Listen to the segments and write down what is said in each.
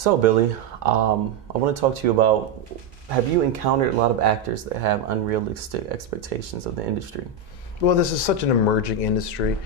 So, Billy, I want to talk to you about, have you encountered a lot of actors that have unrealistic expectations of the industry? Well, this is such an emerging industry.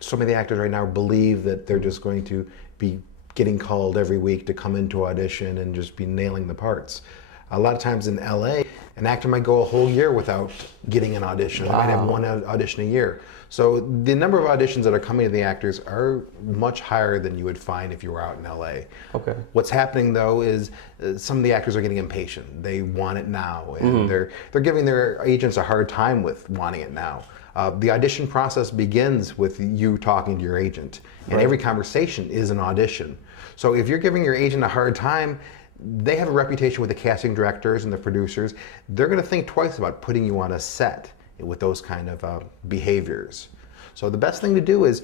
So many actors right now believe that they're just going to be getting called every week to come into audition and just be nailing the parts. A lot of times in LA, an actor might go a whole year without getting an audition. They might have one audition a year. So the number of auditions that are coming to the actors are much higher than you would find if you were out in LA. Okay. What's happening though is some of the actors are getting impatient. They want it now, and they're giving their agents a hard time with wanting it now. The audition process begins with you talking to your agent, and every conversation is an audition. So if you're giving your agent a hard time, they have a reputation with the casting directors and the producers. They're going to think twice about putting you on a set with those kind of behaviors. So the best thing to do is,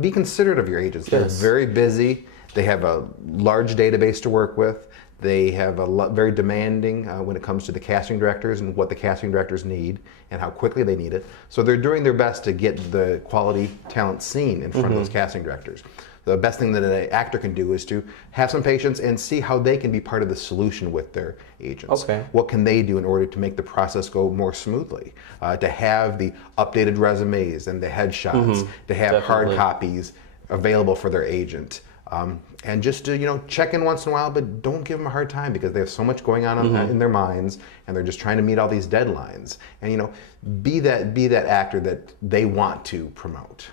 be considerate of your agents. They're very busy. They have a large database to work with. They have very demanding when it comes to the casting directors and what the casting directors need and how quickly they need it. So they're doing their best to get the quality talent seen in front of those casting directors. The best thing that an actor can do is to have some patience and see how they can be part of the solution with their agents. Okay. What can they do in order to make the process go more smoothly? To have the updated resumes and the headshots, to have hard copies available for their agent. And just to check in once in a while, but don't give them a hard time because they have so much going on in their minds, and they're just trying to meet all these deadlines. And be that actor that they want to promote.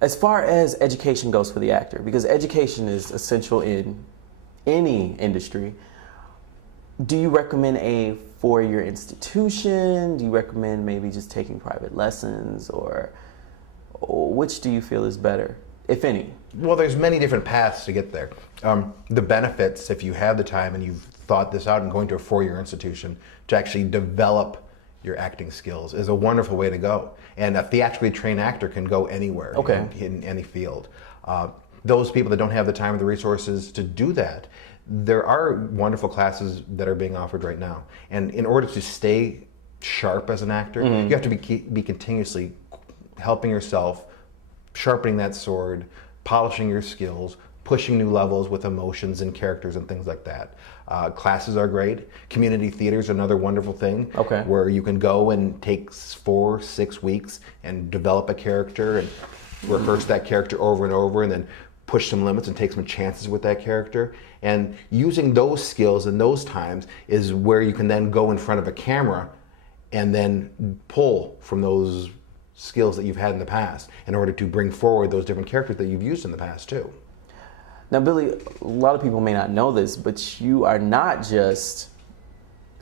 As far as education goes for the actor, because education is essential in any industry, do you recommend a four-year institution? Do you recommend maybe just taking private lessons, or which do you feel is better, if any? Well, there's many different paths to get there. The benefits, if you have the time and you've thought this out and going to a four-year institution to actually develop your acting skills, is a wonderful way to go. And a theatrically trained actor can go anywhere in any field. Those people that don't have the time or the resources to do that, there are wonderful classes that are being offered right now. And in order to stay sharp as an actor, you have to be continuously helping yourself, sharpening that sword, polishing your skills, pushing new levels with emotions and characters and things like that. Classes are great. Community theater is another wonderful thing where you can go and take 4-6 weeks and develop a character and rehearse that character over and over, and then push some limits and take some chances with that character. And using those skills and those times is where you can then go in front of a camera and then pull from those skills that you've had in the past in order to bring forward those different characters that you've used in the past too. Now, Billy, a lot of people may not know this, but you are not just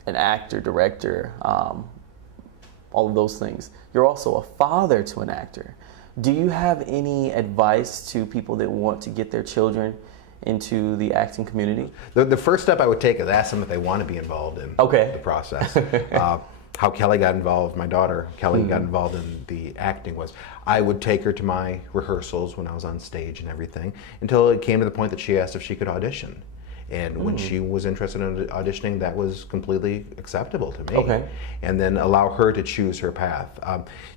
an actor, director, all of those things. You're also a father to an actor. Do you have any advice to people that want to get their children into the acting community? The first step I would take is ask them if they want to be involved in the process. How Kelly got involved, my daughter Kelly got involved in the acting was, I would take her to my rehearsals when I was on stage and everything until it came to the point that she asked if she could audition. And when she was interested in auditioning, that was completely acceptable to me. And then allow her to choose her path.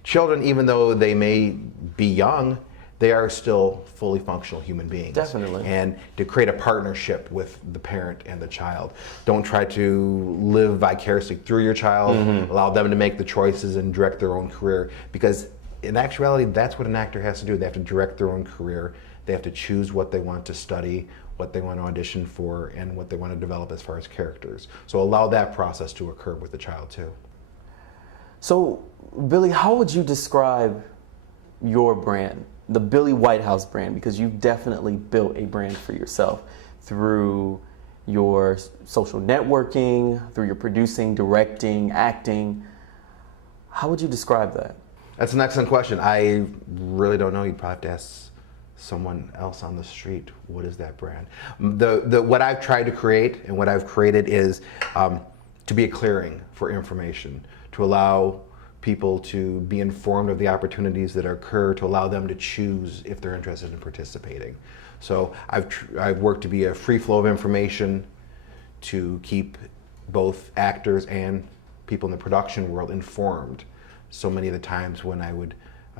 Children, even though they may be young, they are still fully functional human beings. Definitely. And to create a partnership with the parent and the child. Don't try to live vicariously through your child. Allow them to make the choices and direct their own career. Because in actuality, that's what an actor has to do. They have to direct their own career. They have to choose what they want to study, what they want to audition for, and what they want to develop as far as characters. So allow that process to occur with the child too. So, Billy, how would you describe your brand, the Billy Whitehouse brand? Because you've definitely built a brand for yourself through your social networking, through your producing, directing, acting. How would you describe that? That's an excellent question. I really don't know. You'd probably have to ask someone else on the street. What is that brand? What I've tried to create and what I've created is to be a clearing for information, to allow people to be informed of the opportunities that occur, to allow them to choose if they're interested in participating. So I've worked to be a free flow of information to keep both actors and people in the production world informed. So many of the times when I would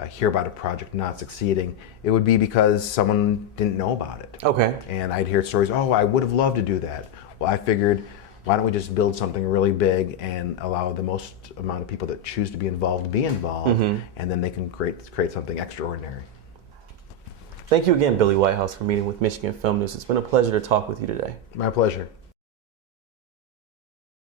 hear about a project not succeeding, it would be because someone didn't know about it. Okay. And I'd hear stories, oh, I would have loved to do that. Well, I figured, why don't we just build something really big and allow the most amount of people that choose to be involved, and then they can create something extraordinary. Thank you again, Billy Whitehouse, for meeting with Michigan Film News. It's been a pleasure to talk with you today. My pleasure.